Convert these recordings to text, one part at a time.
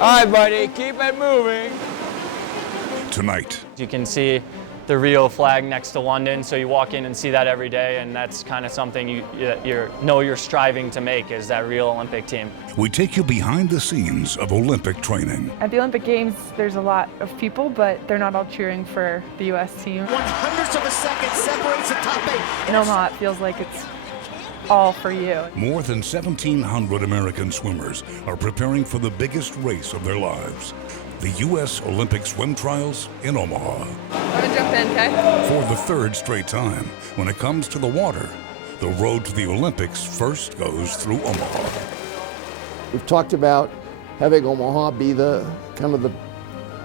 All right, buddy, keep it moving. Tonight. You can see the Rio flag next to London, so you walk in and see that every day, and that's kind of something you're striving to make, is that real Olympic team. We take you behind the scenes of Olympic training. At the Olympic Games, there's a lot of people, but they're not all cheering for the U.S. team. 1/100th of a second separates the top 8. In Omaha, it feels like it's all for you. More than 1,700 American swimmers are preparing for the biggest race of their lives. The U.S. Olympic swim trials in Omaha. I'm gonna jump in, okay? For the third straight time, when it comes to the water, the road to the Olympics first goes through Omaha. We've talked about having Omaha be the kind of the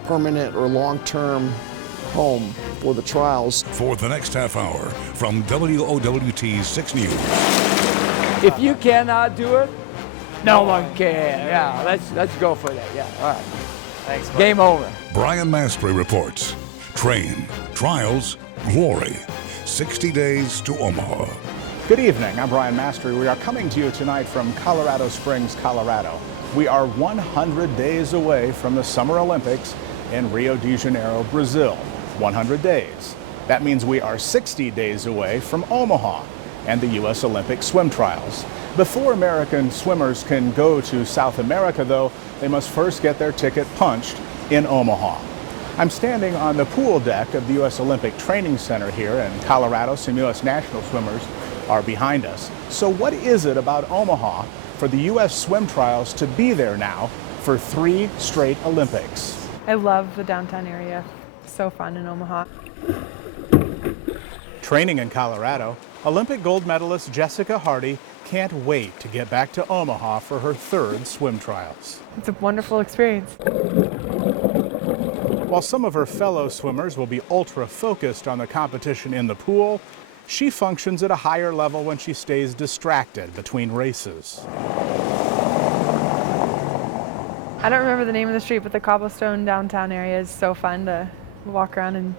permanent or long-term home for the trials. For the next half hour, from WOWT 6 News. If you cannot do it, no one can. Yeah, let's go for that. Yeah, all right. Thanks, buddy. Game over. Brian Mastre reports. Train, trials, glory. 60 days to Omaha. Good evening, I'm Brian Mastre. We are coming to you tonight from Colorado Springs, Colorado. We are 100 days away from the Summer Olympics in Rio de Janeiro, Brazil. 100 days. That means we are 60 days away from Omaha and the U.S. Olympic swim trials. Before American swimmers can go to South America, though, they must first get their ticket punched in Omaha. I'm standing on the pool deck of the U.S. Olympic Training Center here in Colorado. Some U.S. national swimmers are behind us. So what is it about Omaha for the U.S. swim trials to be there now for 3 straight Olympics? I love the downtown area. So fun in Omaha. Training in Colorado, Olympic gold medalist Jessica Hardy can't wait to get back to Omaha for her 3rd swim trials. It's a wonderful experience. While some of her fellow swimmers will be ultra focused on the competition in the pool, she functions at a higher level when she stays distracted between races. I don't remember the name of the street, but the cobblestone downtown area is so fun to walk around and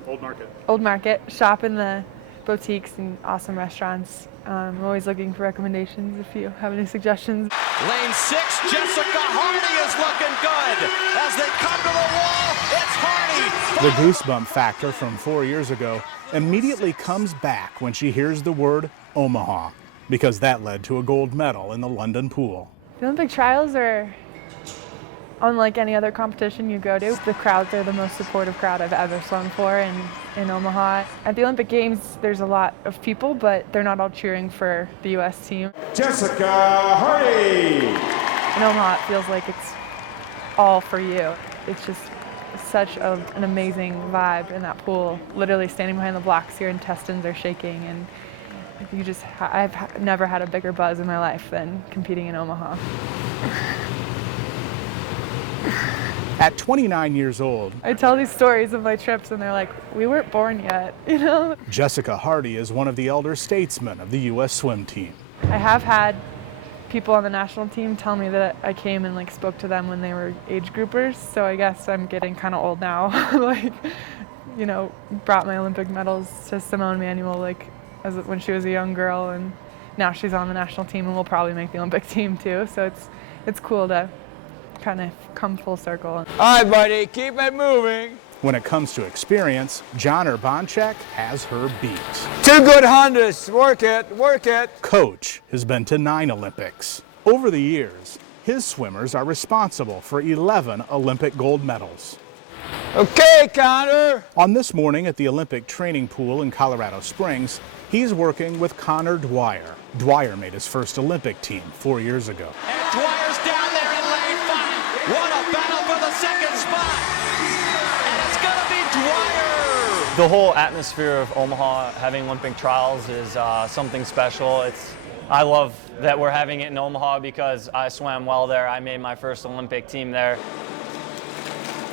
Old Market, shop in the boutiques and awesome restaurants. I'm always looking for recommendations if you have any suggestions. Lane 6, Jessica Hardy is looking good. As they come to the wall, it's Hardy. The goosebump factor from 4 years ago immediately comes back when she hears the word Omaha, because that led to a gold medal in the London pool. The Olympic trials are unlike any other competition you go to. The crowds are the most supportive crowd I've ever swum for in Omaha. At the Olympic Games, there's a lot of people, but they're not all cheering for the U.S. team. Jessica Hardy! In Omaha, it feels like it's all for you. It's just such an amazing vibe in that pool. Literally standing behind the blocks, your intestines are shaking, and I've never had a bigger buzz in my life than competing in Omaha. At 29 years old, I tell these stories of my trips and they're like, we weren't born yet, you know? Jessica Hardy is one of the elder statesmen of the U.S. swim team. I have had people on the national team tell me that I came and spoke to them when they were age groupers, so I guess I'm getting kind of old now. Brought my Olympic medals to Simone Manuel when she was a young girl, and now she's on the national team and will probably make the Olympic team too, so it's cool to kind of come full circle. All right, buddy, keep it moving. When it comes to experience, John Urbanchek has her beat. 2 good Hondas, work it, work it. Coach has been to 9 Olympics. Over the years, his swimmers are responsible for 11 Olympic gold medals. Okay, Conor. On this morning at the Olympic training pool in Colorado Springs, he's working with Conor Dwyer. Dwyer made his first Olympic team 4 years ago. And Dwyer's down there in lane 5. What a battle for the 2nd spot. And it's going to be Dwyer. The whole atmosphere of Omaha having Olympic trials is something special. I love that we're having it in Omaha because I swam well there. I made my first Olympic team there.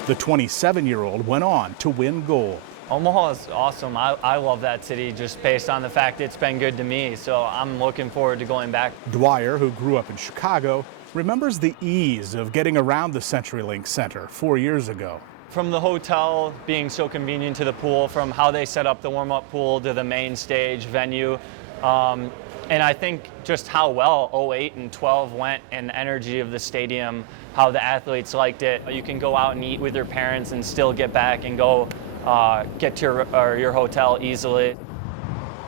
The 27-year-old went on to win gold. Omaha is awesome. I love that city just based on the fact it's been good to me, so I'm looking forward to going back. Dwyer, who grew up in Chicago, remembers the ease of getting around the CenturyLink Center 4 years ago. From the hotel being so convenient to the pool, from how they set up the warm-up pool to the main stage venue, And I think just how well 08 and 12 went and the energy of the stadium, how the athletes liked it. You can go out and eat with your parents and still get back and go get to your hotel easily.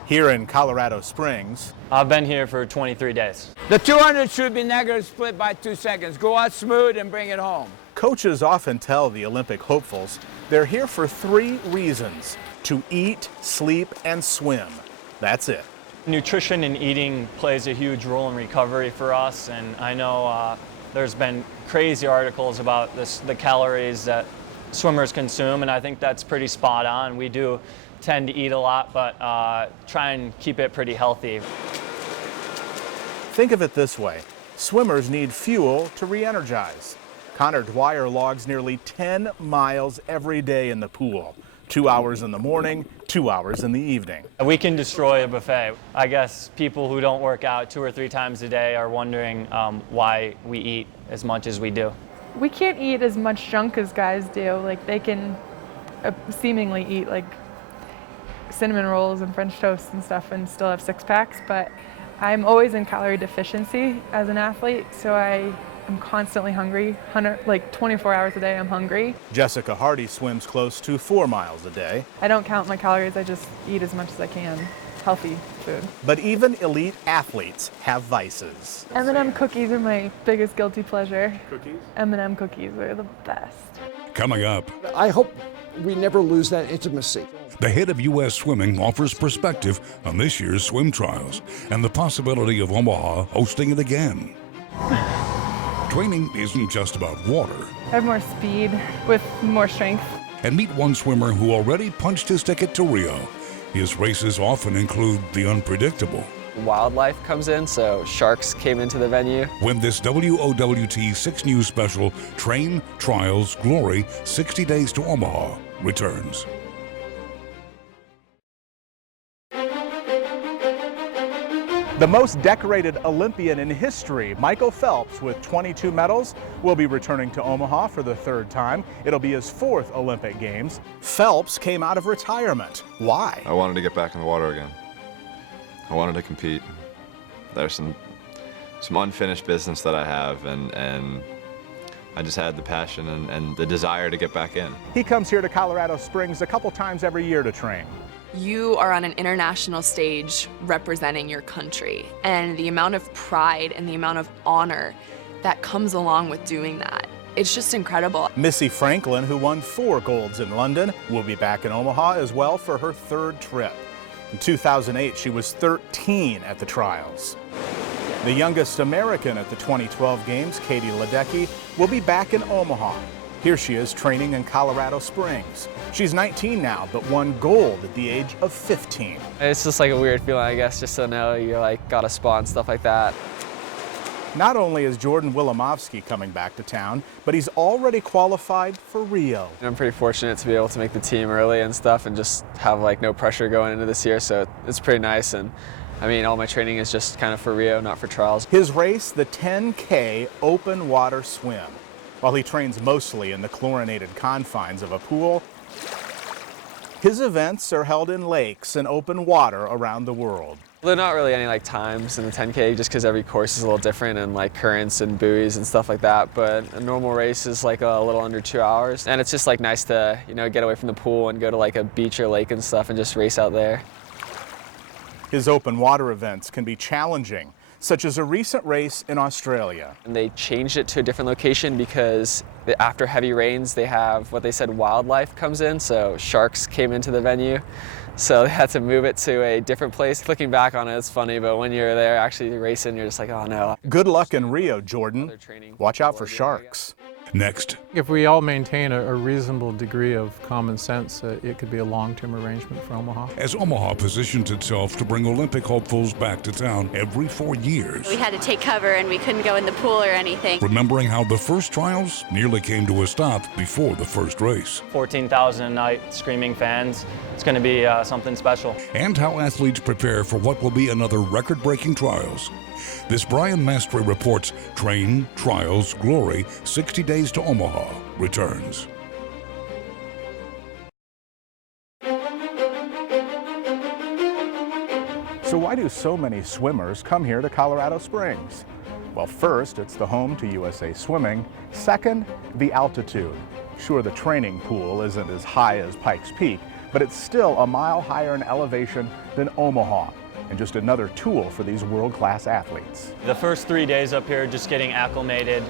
Here in Colorado Springs, I've been here for 23 days. The 200 should be negative split by 2 seconds. Go out smooth and bring it home. coaches often tell the Olympic hopefuls they're here for 3 reasons: to eat, sleep, and swim. That's it. Nutrition and eating plays a huge role in recovery for us, and I know there's been crazy articles about the calories that swimmers consume, and I think that's pretty spot on. We do tend to eat a lot, but try and keep it pretty healthy. Think of it this way: swimmers need fuel to re-energize. Conor Dwyer logs nearly 10 miles every day in the pool. 2 hours in the morning, 2 hours in the evening. We can destroy a buffet. I guess people who don't work out 2 or 3 times a day are wondering why we eat as much as we do. We can't eat as much junk as guys do. Like, they can seemingly eat like cinnamon rolls and French toast and stuff and still have 6-packs, but I'm always in calorie deficiency as an athlete, so I'm constantly hungry. Like 24 hours a day I'm hungry. Jessica Hardy swims close to 4 miles a day. I don't count my calories, I just eat as much as I can. Healthy food. But even elite athletes have vices. M&M cookies are my biggest guilty pleasure. Cookies? M&M cookies are the best. Coming up, I hope we never lose that intimacy. the head of U.S. Swimming offers perspective on this year's swim trials and the possibility of Omaha hosting it again. Training isn't just about water. I have more speed with more strength. And meet one swimmer who already punched his ticket to Rio. His races often include the unpredictable. Wildlife comes in, so sharks came into the venue. When this WOWT 6 News special, Train, Trials, Glory, 60 Days to Omaha, returns. The most decorated Olympian in history, Michael Phelps, with 22 medals, will be returning to Omaha for the 3rd time. It'll be his 4th Olympic Games. Phelps came out of retirement. Why? I wanted to get back in the water again. I wanted to compete. There's some unfinished business that I have, and I just had the passion and the desire to get back in. He comes here to Colorado Springs a couple times every year to train. You are on an international stage representing your country, and the amount of pride and the amount of honor that comes along with doing that, it's just incredible. Missy Franklin, who won 4 golds in London, will be back in Omaha as well for her 3rd trip. In 2008, she was 13 at the trials. The youngest American at the 2012 Games, Katie Ledecky, will be back in Omaha. Here she is training in Colorado Springs. She's 19 now, but won gold at the age of 15. It's just like a weird feeling, I guess, just to know you got a spot and stuff like that. Not only is Jordan Wilimovsky coming back to town, but he's already qualified for Rio. I'm pretty fortunate to be able to make the team early and stuff and just have no pressure going into this year, so it's pretty nice. And I mean, all my training is just kind of for Rio, not for trials. His race, the 10K open water swim. While he trains mostly in the chlorinated confines of a pool, his events are held in lakes and open water around the world. There are not really any times in the 10K just because every course is a little different and currents and buoys and stuff like that, but a normal race is a little under 2 hours, and it's just nice to get away from the pool and go to a beach or lake and stuff and just race out there. His open water events can be challenging, such as a recent race in Australia. And they changed it to a different location because after heavy rains they have what they said wildlife comes in, so sharks came into the venue. So they had to move it to a different place. Looking back on it, it's funny, but when you're there actually racing, you're just oh no. Good luck in Rio, Jordan. Watch out for sharks. Next. If we all maintain a reasonable degree of common sense, it could be a long-term arrangement for Omaha. As Omaha positions itself to bring Olympic hopefuls back to town every 4 years. We had to take cover and we couldn't go in the pool or anything. Remembering how the first trials nearly came to a stop before the first race. 14,000 a night, screaming fans. It's going to be something special. And how athletes prepare for what will be another record-breaking trials. This Brian Mastre reports Train, Trials, Glory, 60 Days to Omaha returns. So why do so many swimmers come here to Colorado Springs? Well, first, it's the home to USA Swimming. Second, the altitude. Sure, the training pool isn't as high as Pikes Peak, but it's still a mile higher in elevation than Omaha, and just another tool for these world-class athletes. The first 3 days up here, just getting acclimated,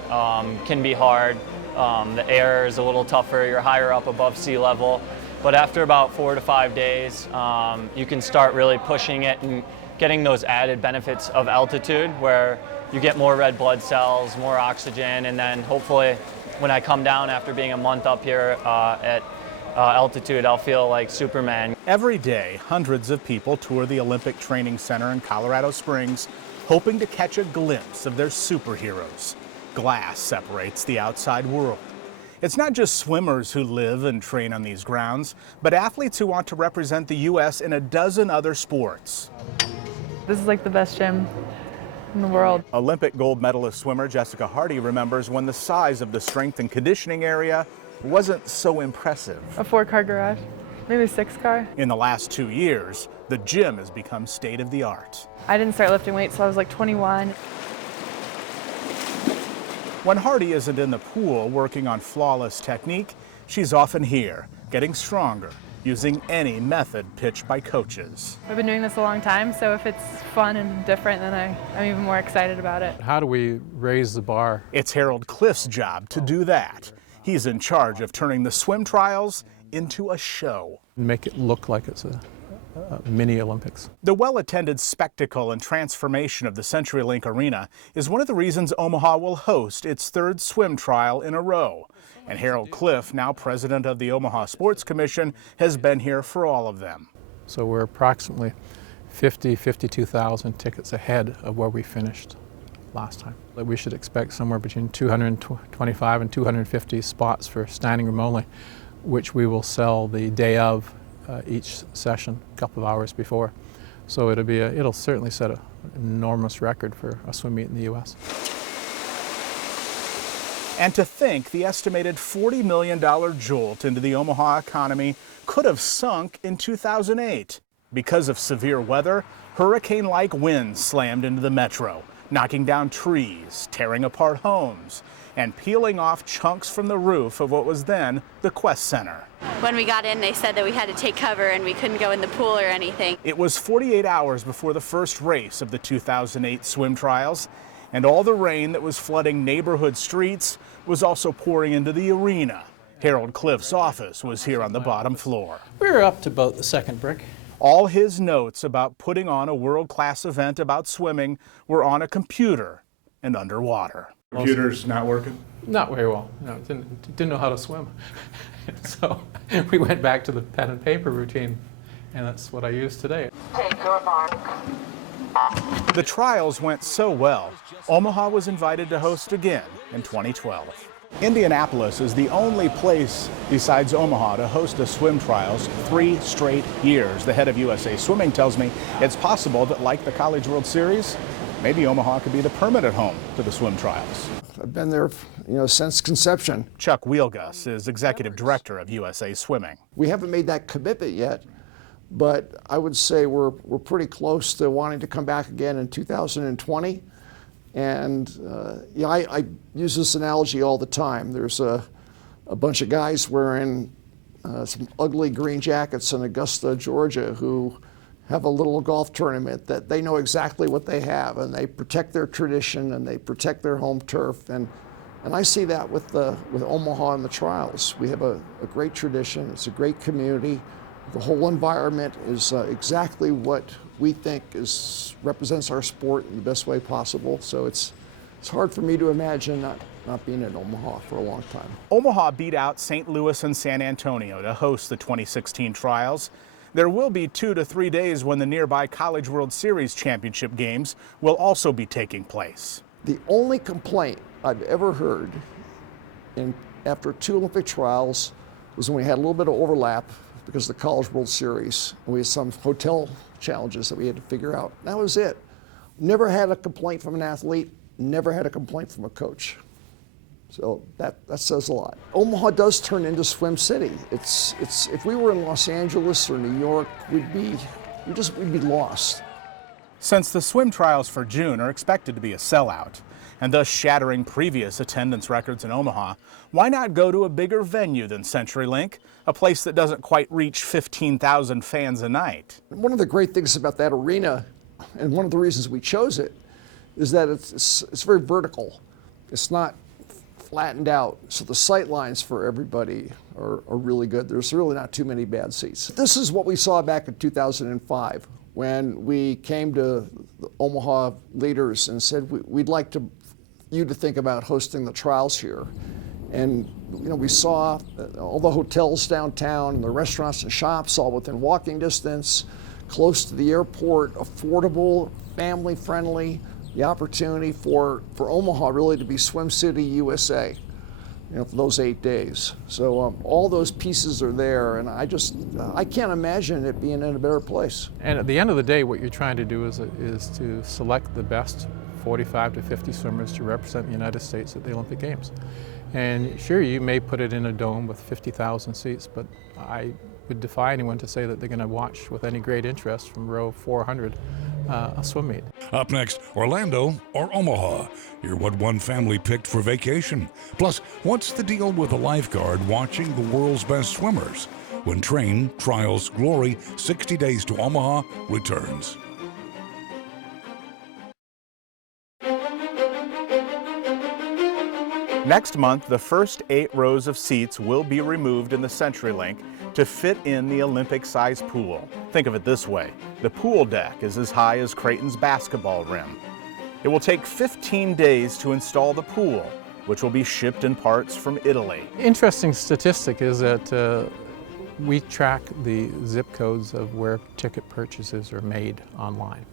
can be hard. The air is a little tougher, you're higher up above sea level. But after about 4 to 5 days, you can start really pushing it and getting those added benefits of altitude where you get more red blood cells, more oxygen, and then hopefully when I come down after being a month up here at altitude, I'll feel like Superman. Every day, hundreds of people tour the Olympic Training Center in Colorado Springs, hoping to catch a glimpse of their superheroes. Glass separates the outside world. It's not just swimmers who live and train on these grounds, but athletes who want to represent the U.S. in a dozen other sports. This is like the best gym in the world. Olympic gold medalist swimmer Jessica Hardy remembers when the size of the strength and conditioning area wasn't so impressive. A 4-car garage, maybe a 6-car. In the last 2 years, the gym has become state of the art. I didn't start lifting weights till I was like 21. When Hardy isn't in the pool working on flawless technique, she's often here, getting stronger, using any method pitched by coaches. I've been doing this a long time, so if it's fun and different, then I'm even more excited about it. How do we raise the bar? It's Harold Cliff's job to do that. He's in charge of turning the swim trials into a show. Make it look like it's a mini Olympics. The well-attended spectacle and transformation of the CenturyLink Arena is one of the reasons Omaha will host its 3rd swim trial in a row. And Harold Cliff, now president of the Omaha Sports Commission, has been here for all of them. So we're approximately 52,000 tickets ahead of where we finished last time. We should expect somewhere between 225 and 250 spots for standing room only, which we will sell the day of each session, a couple of hours before. So it'll certainly set an enormous record for a swim meet in the U.S. And to think the estimated $40 million jolt into the Omaha economy could have sunk in 2008. Because of severe weather, hurricane-like winds slammed into the metro, knocking down trees, tearing apart homes, and peeling off chunks from the roof of what was then the Quest Center. When we got in, they said that we had to take cover and we couldn't go in the pool or anything. It was 48 hours before the first race of the 2008 swim trials, and all the rain that was flooding neighborhood streets was also pouring into the arena. Harold Cliff's office was here on the bottom floor. We were up to about the second brick. All his notes about putting on a world-class event about swimming were on a computer and underwater. Computer's not working? Not very well. No, didn't know how to swim. So we went back to the pen and paper routine, and that's what I use today. Take your mark. The trials went so well, Omaha was invited to host again in 2012. Indianapolis is the only place besides Omaha to host the swim trials 3 straight years. The head of USA Swimming tells me it's possible that, like the College World Series, maybe Omaha could be the permanent home to the swim trials. I've been there, since conception. Chuck Wielgus is executive director of USA Swimming. We haven't made that commitment yet, but I would say we're pretty close to wanting to come back again in 2020. And I use this analogy all the time. There's a bunch of guys wearing some ugly green jackets in Augusta, Georgia, who have a little golf tournament that they know exactly what they have, and they protect their tradition and they protect their home turf. And I see that with Omaha and the trials. We have a great tradition. It's a great community. The whole environment is exactly what we think represents our sport in the best way possible. So it's hard for me to imagine not being in Omaha for a long time. Omaha beat out St. Louis and San Antonio to host the 2016 trials. There will be 2 to 3 days when the nearby College World Series championship games will also be taking place. The only complaint I've ever heard after 2 Olympic trials was when we had a little bit of overlap because of the College World Series. And we had some hotel challenges that we had to figure out. That was it. Never had a complaint from an athlete, never had a complaint from a coach. So that says a lot. Omaha does turn into Swim City. If we were in Los Angeles or New York, we'd be lost. Since the swim trials for June are expected to be a sellout, and thus shattering previous attendance records in Omaha, why not go to a bigger venue than CenturyLink, a place that doesn't quite reach 15,000 fans a night? One of the great things about that arena, and one of the reasons we chose it, is that it's very vertical. It's not flattened out, so the sight lines for everybody are really good. There's really not too many bad seats. This is what we saw back in 2005 when we came to the Omaha leaders and said we'd like you to think about hosting the trials here. And we saw all the hotels downtown, the restaurants and shops all within walking distance, close to the airport, affordable, family friendly, the opportunity for Omaha really to be Swim City USA, for those 8 days. So all those pieces are there, and I can't imagine it being in a better place. And at the end of the day, what you're trying to do is to select the best 45 to 50 swimmers to represent the United States at the Olympic Games. And sure, you may put it in a dome with 50,000 seats, but I would defy anyone to say that they're going to watch with any great interest from row 400 a swim meet. Up next, Orlando or Omaha. Hear what one family picked for vacation. Plus, what's the deal with a lifeguard watching the world's best swimmers? When Train Trials Glory 60 Days to Omaha returns. Next month, the first 8 rows of seats will be removed in the CenturyLink to fit in the Olympic-sized pool. Think of it this way. The pool deck is as high as Creighton's basketball rim. It will take 15 days to install the pool, which will be shipped in parts from Italy. Interesting statistic is that we track the zip codes of where ticket purchases are made online.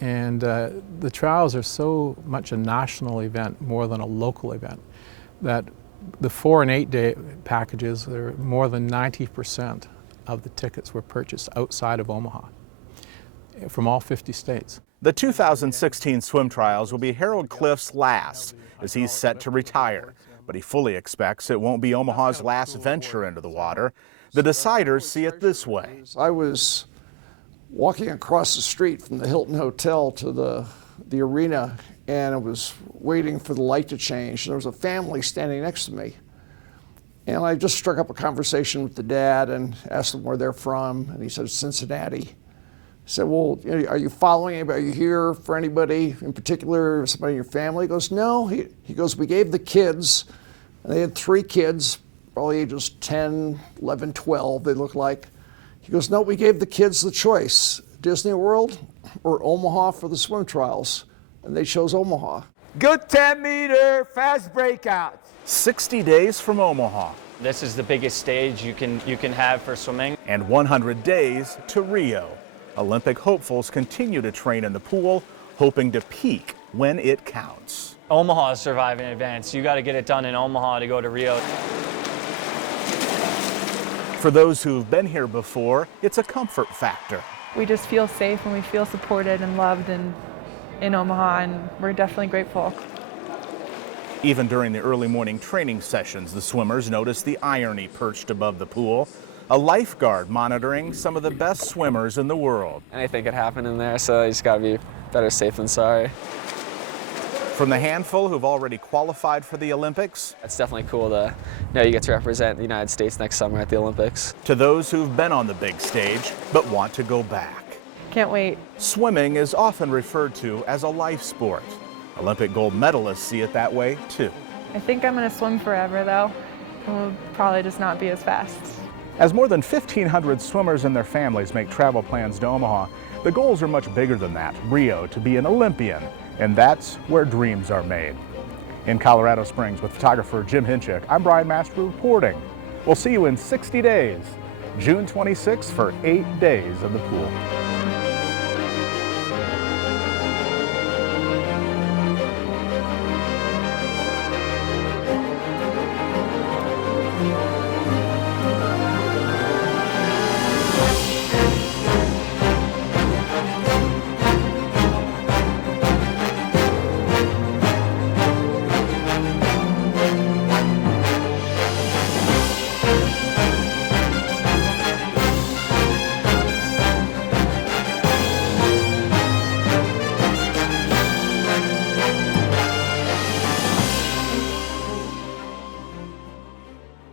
And the trials are so much a national event more than a local event that the 4 and 8 day packages, more than 90% of the tickets were purchased outside of Omaha from all 50 states. The 2016 swim trials will be Harold Cliff's last as he's set to retire, but he fully expects it won't be Omaha's last venture into the water. The deciders see it this way. I was walking across the street from the Hilton Hotel to the arena, and I was waiting for the light to change. There was a family standing next to me. And I just struck up a conversation with the dad and asked him where they're from, and he said, Cincinnati. I said, well, are you following anybody? Are you here for anybody in particular, somebody in your family? He goes, no. He goes, we gave the kids, and they had 3 kids, probably ages 10, 11, 12, they look like. He goes, no, we gave the kids the choice, Disney World or Omaha for the swim trials, and they chose Omaha. Good 10-meter fast breakout. 60 days from Omaha. This is the biggest stage you can have for swimming. And 100 days to Rio. Olympic hopefuls continue to train in the pool, hoping to peak when it counts. Omaha is surviving in advance. You got to get it done in Omaha to go to Rio. For those who've been here before, it's a comfort factor. We just feel safe and we feel supported and loved in Omaha, and we're definitely grateful. Even during the early morning training sessions, the swimmers noticed the irony perched above the pool, a lifeguard monitoring some of the best swimmers in the world. Anything could happen in there, so you just gotta be better safe than sorry. From the handful who've already qualified for the Olympics, it's definitely cool to know you get to represent the United States next summer at the Olympics. To those who've been on the big stage but want to go back. Can't wait. Swimming is often referred to as a life sport. Olympic gold medalists see it that way too. I think I'm going to swim forever though. We'll probably just not be as fast. As more than 1,500 swimmers and their families make travel plans to Omaha, the goals are much bigger than that. Rio, to be an Olympian, and that's where dreams are made. In Colorado Springs with photographer Jim Hinchuk, I'm Brian Mastre reporting. We'll see you in 60 days, June 26th for 8 days of the pool.